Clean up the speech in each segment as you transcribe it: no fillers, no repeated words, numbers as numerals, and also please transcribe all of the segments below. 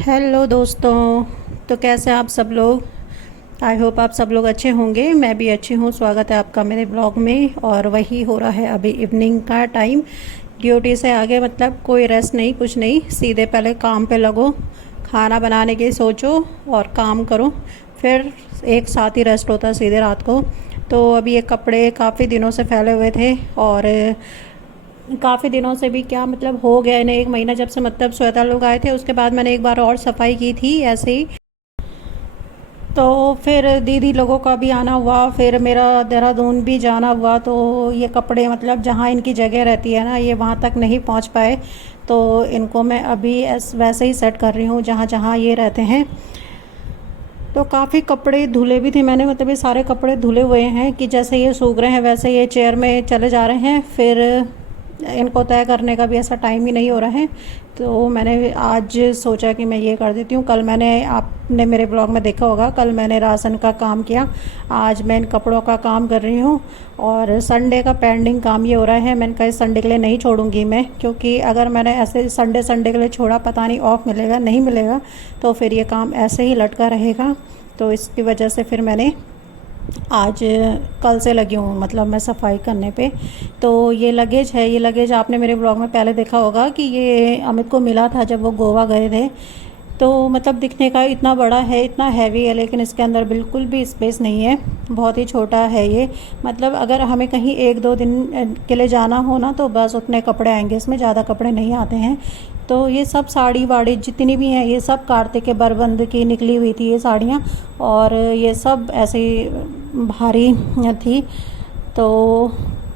Hello दोस्तों। तो कैसे आप सब लोग। आई होप आप सब लोग अच्छे होंगे। मैं भी अच्छी हूँ। स्वागत है आपका मेरे ब्लॉग में। और वही हो रहा है अभी इवनिंग का टाइम। ड्यूटी से आगे मतलब कोई रेस्ट नहीं, कुछ नहीं, सीधे पहले काम पे लगो, खाना बनाने की सोचो और काम करो, फिर एक साथ ही रेस्ट होता है सीधे रात को। तो अभी ये कपड़े काफ़ी दिनों से फैले हुए थे और काफ़ी दिनों से भी क्या मतलब हो गया इन्हें 1 महीना, जब से मतलब श्वेता लोग आए थे उसके बाद मैंने एक बार और सफाई की थी ऐसे ही। तो फिर दीदी लोगों का भी आना हुआ, फिर मेरा देहरादून भी जाना हुआ, तो ये कपड़े मतलब जहाँ इनकी जगह रहती है ना, ये वहाँ तक नहीं पहुँच पाए। तो इनको मैं अभी वैसे ही सेट कर रही हूँ जहाँ जहाँ ये रहते हैं। तो काफ़ी कपड़े धुले भी थे मैंने, मतलब ये सारे कपड़े धुले हुए हैं कि जैसे ये सूख रहे हैं वैसे ये चेयर में चले जा रहे हैं। फिर इनको तय करने का भी ऐसा टाइम ही नहीं हो रहा है। तो मैंने आज सोचा कि मैं ये कर देती हूँ। कल मैंने, आपने मेरे ब्लॉग में देखा होगा, कल मैंने राशन का काम किया, आज मैं इन कपड़ों का काम कर रही हूँ। और संडे का पेंडिंग काम ये हो रहा है। मैंने कहा संडे के लिए नहीं छोड़ूंगी मैं, क्योंकि अगर मैंने ऐसे संडे संडे के लिए छोड़ा, पता नहीं ऑफ मिलेगा नहीं मिलेगा, तो फिर ये काम ऐसे ही लटका रहेगा। तो इसकी वजह से फिर मैंने आज कल से लगी हूँ मतलब मैं सफाई करने पे। तो ये लगेज है, ये लगेज आपने मेरे ब्लॉग में पहले देखा होगा कि ये अमित को मिला था जब वो गोवा गए थे। तो मतलब दिखने का इतना बड़ा है, इतना हैवी है, लेकिन इसके अंदर बिल्कुल भी स्पेस नहीं है, बहुत ही छोटा है ये। मतलब अगर हमें कहीं 1-2 दिन के लिए जाना हो ना, तो बस उतने कपड़े आएंगे इसमें, ज़्यादा कपड़े नहीं आते हैं। तो ये सब साड़ी वाड़ी जितनी भी हैं, ये सब कार्तिक के बरबंद की निकली हुई थी ये साड़ियाँ, और ये सब ऐसे ही भारी थी। तो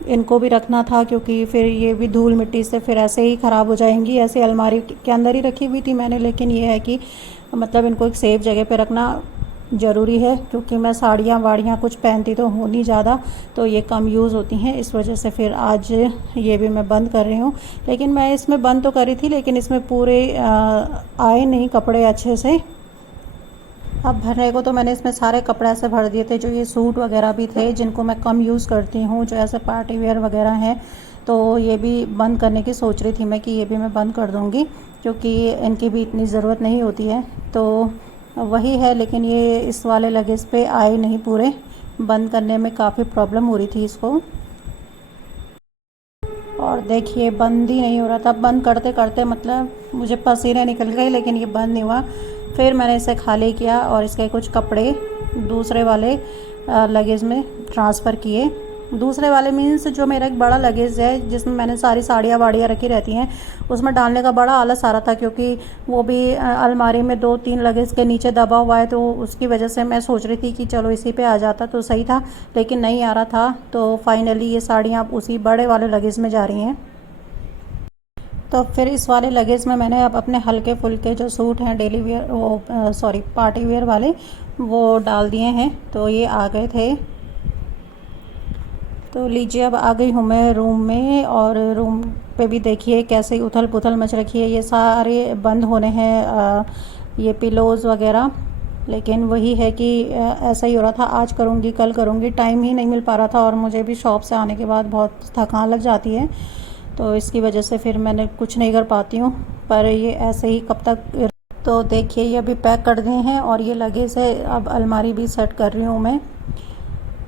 इनको भी रखना था, क्योंकि फिर ये भी धूल मिट्टी से फिर ऐसे ही ख़राब हो जाएंगी। ऐसे अलमारी के अंदर ही रखी हुई थी मैंने, लेकिन ये है कि मतलब इनको एक सेफ जगह पे रखना ज़रूरी है, क्योंकि मैं साड़ियाँ वाड़ियाँ कुछ पहनती तो हूँ नहीं ज़्यादा, तो ये कम यूज़ होती हैं। इस वजह से फिर आज ये भी मैं बंद कर रही हूँ। लेकिन मैं इसमें बंद तो करी थी, लेकिन इसमें पूरे आए नहीं कपड़े अच्छे से। अब भरने को तो मैंने इसमें सारे कपड़े ऐसे भर दिए थे, जो ये सूट वगैरह भी थे जिनको मैं कम यूज़ करती हूँ, जो ऐसे पार्टी वेयर वगैरह हैं। तो ये भी बंद करने की सोच रही थी मैं कि ये भी मैं बंद कर दूँगी, क्योंकि इनकी भी इतनी ज़रूरत नहीं होती है। तो वही है, लेकिन ये इस वाले लगेज पे आए नहीं पूरे। बंद करने में काफ़ी प्रॉब्लम हो रही थी इसको। और देखिए बंद ही नहीं हो रहा था। बंद करते करते मतलब मुझे पसीने निकल गए, लेकिन ये बंद नहीं हुआ। फिर मैंने इसे खाली किया और इसके कुछ कपड़े दूसरे वाले लगेज में ट्रांसफ़र किए। दूसरे वाले मीन्स जो मेरा एक बड़ा लगेज है जिसमें मैंने सारी साड़ियाँ वाड़ियाँ रखी रहती हैं, उसमें डालने का बड़ा आलस आ रहा था, क्योंकि वो भी अलमारी में 2-3 लगेज के नीचे दबा हुआ है। तो उसकी वजह से मैं सोच रही थी कि चलो इसी पे आ जाता तो सही था, लेकिन नहीं आ रहा था। तो फाइनली ये साड़ियाँ अब उसी बड़े वाले लगेज में जा रही हैं। तो फिर इस वाले लगेज में मैंने अब अपने हल्के फुल्के जो सूट हैं डेली वेयर, वो सॉरी पार्टी वेयर वाले, वो डाल दिए हैं। तो ये आ गए थे। तो लीजिए अब आ गई हूँ मैं रूम में, और रूम पे भी देखिए कैसे उथल पुथल मच रखी है। ये सारे बंद होने हैं ये पिलोज़ वगैरह, लेकिन वही है कि ऐसा ही हो रहा था, आज करूँगी कल करूँगी, टाइम ही नहीं मिल पा रहा था। और मुझे भी शॉप से आने के बाद बहुत थकान लग जाती है, तो इसकी वजह से फिर मैंने कुछ नहीं कर पाती हूँ। पर ये ऐसे ही कब तक। तो देखिए ये अभी पैक कर दिए हैं, और ये लगेज है, अब अलमारी भी सेट कर रही हूँ मैं।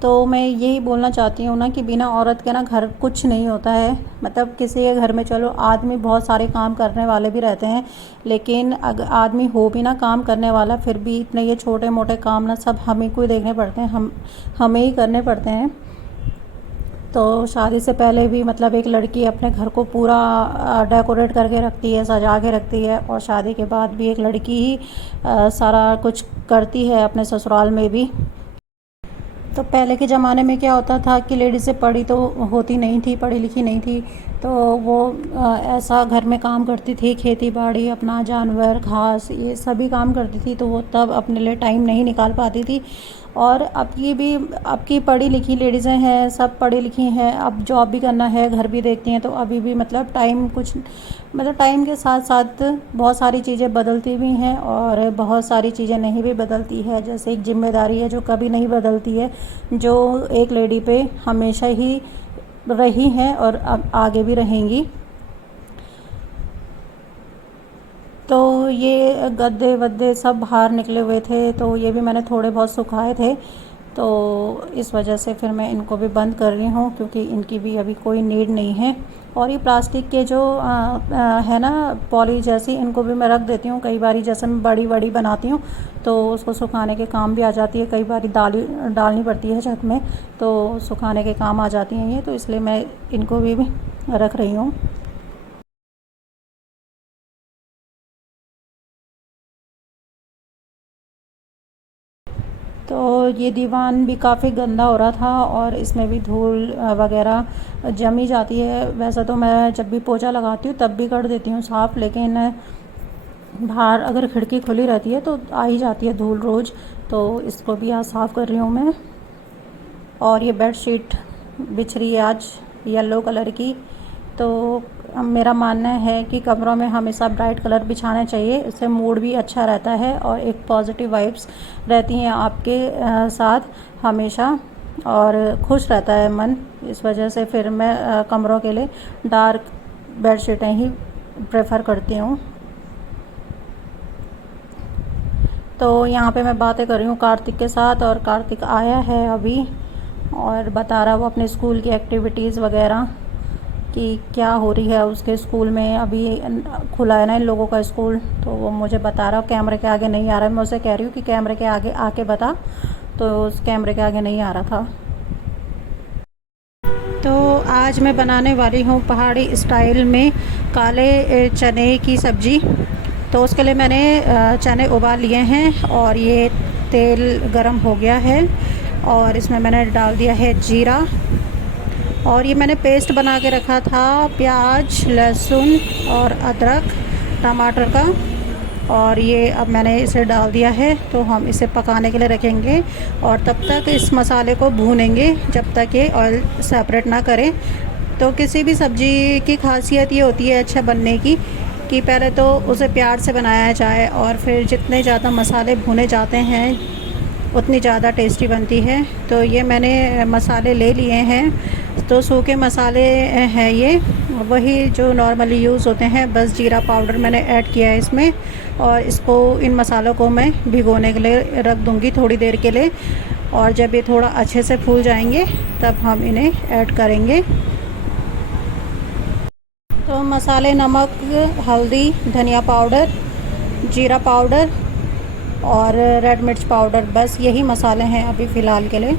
तो मैं यही बोलना चाहती हूँ ना कि बिना औरत के ना घर कुछ नहीं होता है। मतलब किसी के घर में चलो आदमी बहुत सारे काम करने वाले भी रहते हैं, लेकिन अगर आदमी हो भी ना काम करने वाला, फिर भी इतने ये छोटे मोटे काम ना सब हमें को ही देखने पड़ते हैं, हमें ही करने पड़ते हैं। तो शादी से पहले भी मतलब एक लड़की अपने घर को पूरा डेकोरेट करके रखती है, सजा के रखती है, और शादी के बाद भी एक लड़की ही सारा कुछ करती है अपने ससुराल में भी। तो पहले के ज़माने में क्या होता था कि लेडीज़ें पढ़ी तो होती नहीं थी, पढ़ी लिखी नहीं थी, तो वो ऐसा घर में काम करती थी, खेती बाड़ी, अपना जानवर, घास, ये सभी काम करती थी। तो वो तब अपने लिए टाइम नहीं निकाल पाती थी। और अब की पढ़ी लिखी लेडीज़ें हैं, सब पढ़ी लिखी हैं, अब जॉब भी करना है, घर भी देखती हैं, तो अभी भी मतलब टाइम कुछ, मतलब टाइम के साथ साथ बहुत सारी चीज़ें बदलती भी हैं और बहुत सारी चीज़ें नहीं भी बदलती है। जैसे एक जिम्मेदारी है जो कभी नहीं बदलती है, जो एक लेडी पे हमेशा ही रही हैं और अब आगे भी रहेंगी। तो ये गद्दे वद्दे सब बाहर निकले हुए थे, तो ये भी मैंने थोड़े बहुत सुखाए थे। तो इस वजह से फिर मैं इनको भी बंद कर रही हूँ, क्योंकि इनकी भी अभी कोई नीड नहीं है। और ये प्लास्टिक के जो है ना पॉली जैसी, इनको भी मैं रख देती हूँ। कई बारी जैसे मैं बड़ी बड़ी बनाती हूँ तो उसको सुखाने के काम भी आ जाती है। कई बारी डालनी पड़ती है छत में, तो सुखाने के काम आ जाती हैं ये, तो इसलिए मैं इनको भी रख रही हूँ। तो ये दीवान भी काफ़ी गंदा हो रहा था और इसमें भी धूल वगैरह जमी जाती है। वैसे तो मैं जब भी पोछा लगाती हूँ तब भी कर देती हूँ साफ़, लेकिन बाहर अगर खिड़की खुली रहती है तो आ ही जाती है धूल रोज़। तो इसको भी आज साफ़ कर रही हूँ मैं। और ये बेडशीट बिछ रही है आज येलो कलर की। तो मेरा मानना है कि कमरों में हमेशा ब्राइट कलर बिछाने चाहिए, इससे मूड भी अच्छा रहता है और एक पॉजिटिव वाइब्स रहती हैं आपके साथ हमेशा, और खुश रहता है मन। इस वजह से फिर मैं कमरों के लिए डार्क बेडशीटें ही प्रेफर करती हूँ। तो यहाँ पे मैं बातें कर रही हूँ कार्तिक के साथ, और कार्तिक आया है अभी और बता रहा वो अपने स्कूल की एक्टिविटीज़ वगैरह कि क्या हो रही है उसके स्कूल में। अभी खुला है ना इन लोगों का स्कूल, तो वो मुझे बता रहा, कैमरे के आगे नहीं आ रहा है। मैं उसे कह रही हूँ कि कैमरे के आगे आके बता, तो उस कैमरे के आगे नहीं आ रहा था। तो आज मैं बनाने वाली हूँ पहाड़ी स्टाइल में काले चने की सब्ज़ी। तो उसके लिए मैंने चने उबाल लिए हैं और ये तेल गरम हो गया है और इसमें मैंने डाल दिया है जीरा। और ये मैंने पेस्ट बना के रखा था प्याज, लहसुन और अदरक, टमाटर का, और ये अब मैंने इसे डाल दिया है। तो हम इसे पकाने के लिए रखेंगे और तब तक इस मसाले को भूनेंगे जब तक ये ऑयल सेपरेट ना करे। तो किसी भी सब्ज़ी की खासियत ये होती है अच्छा बनने की कि पहले तो उसे प्यार से बनाया जाए, और फिर जितने ज़्यादा मसाले भुने जाते हैं उतनी ज़्यादा टेस्टी बनती है। तो ये मैंने मसाले ले लिए हैं, तो सूखे मसाले हैं ये, वही जो नॉर्मली यूज़ होते हैं। बस जीरा पाउडर मैंने ऐड किया है इसमें, और इसको इन मसालों को मैं भिगोने के लिए रख दूँगी थोड़ी देर के लिए। और जब ये थोड़ा अच्छे से फूल जाएंगे तब हम इन्हें ऐड करेंगे। तो मसाले नमक, हल्दी, धनिया पाउडर, जीरा पाउडर और रेड मिर्च पाउडर, बस यही मसाले हैं अभी फ़िलहाल के लिए।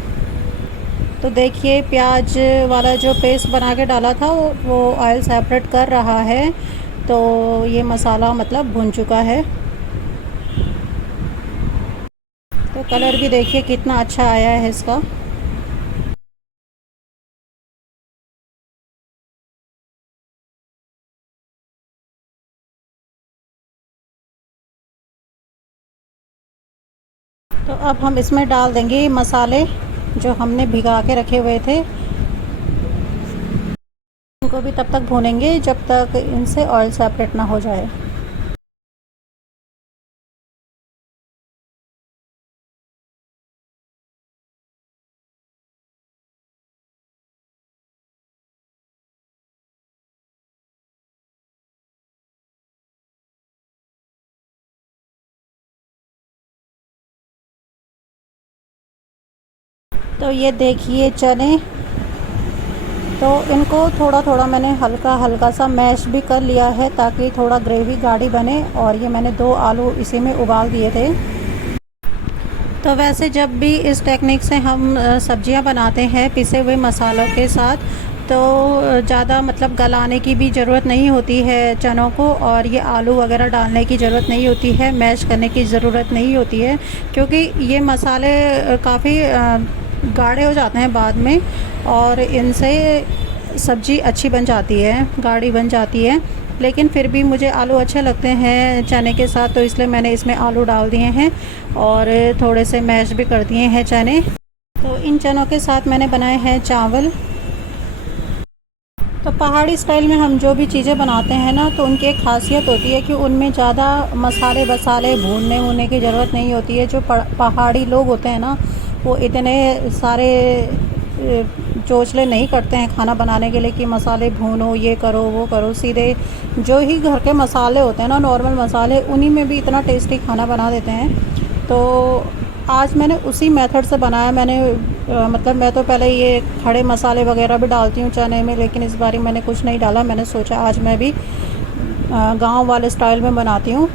तो देखिए प्याज वाला जो पेस्ट बना के डाला था वो ऑयल सेपरेट कर रहा है। तो ये मसाला मतलब भुन चुका है। तो कलर भी देखिए कितना अच्छा आया है इसका। तो अब हम इसमें डाल देंगे मसाले जो हमने भिगा के रखे हुए थे। इनको भी तब तक भूनेंगे जब तक इनसे ऑयल सेपरेट ना हो जाए। तो ये देखिए चने, तो इनको थोड़ा थोड़ा मैंने हल्का हल्का सा मैश भी कर लिया है ताकि थोड़ा ग्रेवी गाढ़ी बने। और ये मैंने 2 आलू इसी में उबाल दिए थे। तो वैसे जब भी इस टेक्निक से हम सब्जियां बनाते हैं पिसे हुए मसालों के साथ, तो ज़्यादा मतलब गलाने की भी ज़रूरत नहीं होती है चनों को, और ये आलू वगैरह डालने की ज़रूरत नहीं होती है, मैश करने की ज़रूरत नहीं होती है, क्योंकि ये मसाले काफ़ी गाढ़े हो जाते हैं बाद में, और इनसे सब्ज़ी अच्छी बन जाती है, गाढ़ी बन जाती है। लेकिन फिर भी मुझे आलू अच्छे लगते हैं चने के साथ, तो इसलिए मैंने इसमें आलू डाल दिए हैं और थोड़े से मैश भी कर दिए हैं चने। तो इन चनों के साथ मैंने बनाए हैं चावल। तो पहाड़ी स्टाइल में हम जो भी चीज़ें बनाते हैं ना, तो उनकी एक ख़ासियत होती है कि उनमें ज़्यादा मसाले वसाले भूनने वूनने की ज़रूरत नहीं होती है। जो पहाड़ी लोग होते हैं ना, वो इतने सारे चोचले नहीं करते हैं खाना बनाने के लिए कि मसाले भूनो, ये करो वो करो। सीधे जो ही घर के मसाले होते हैं ना, नॉर्मल मसाले, उन्हीं में भी इतना टेस्टी खाना बना देते हैं। तो आज मैंने उसी मेथड से बनाया। मैंने मतलब मैं तो पहले ये खड़े मसाले वगैरह भी डालती हूँ चने में, लेकिन इस बारी मैंने कुछ नहीं डाला। मैंने सोचा आज मैं भी गांव वाले स्टाइल में बनाती हूँ।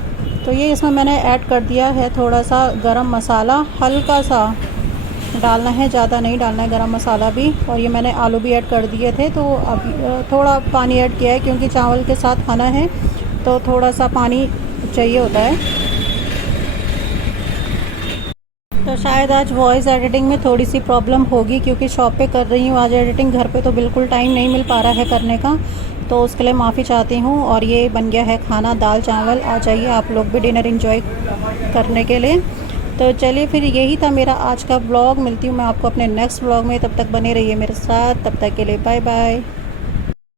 तो ये इसमें मैंने ऐड कर दिया है थोड़ा सा गरम मसाला, हल्का सा डालना है, ज़्यादा नहीं डालना है गरम मसाला भी। और ये मैंने आलू भी ऐड कर दिए थे, तो अभी थोड़ा पानी ऐड किया है क्योंकि चावल के साथ खाना है तो थोड़ा सा पानी चाहिए होता है। तो शायद आज वॉइस एडिटिंग में थोड़ी सी प्रॉब्लम होगी क्योंकि शॉप पे कर रही हूँ आज एडिटिंग, घर पे तो बिल्कुल टाइम नहीं मिल पा रहा है करने का, तो उसके लिए माफ़ी चाहती हूँ। और ये बन गया है खाना, दाल चावल। आ जाइए आप लोग भी डिनर एंजॉय करने के लिए। तो चलिए फिर, यही था मेरा आज का ब्लॉग। मिलती हूँ मैं आपको अपने नेक्स्ट ब्लॉग में, तब तक बने रहिए मेरे साथ। तब तक के लिए बाय बाय।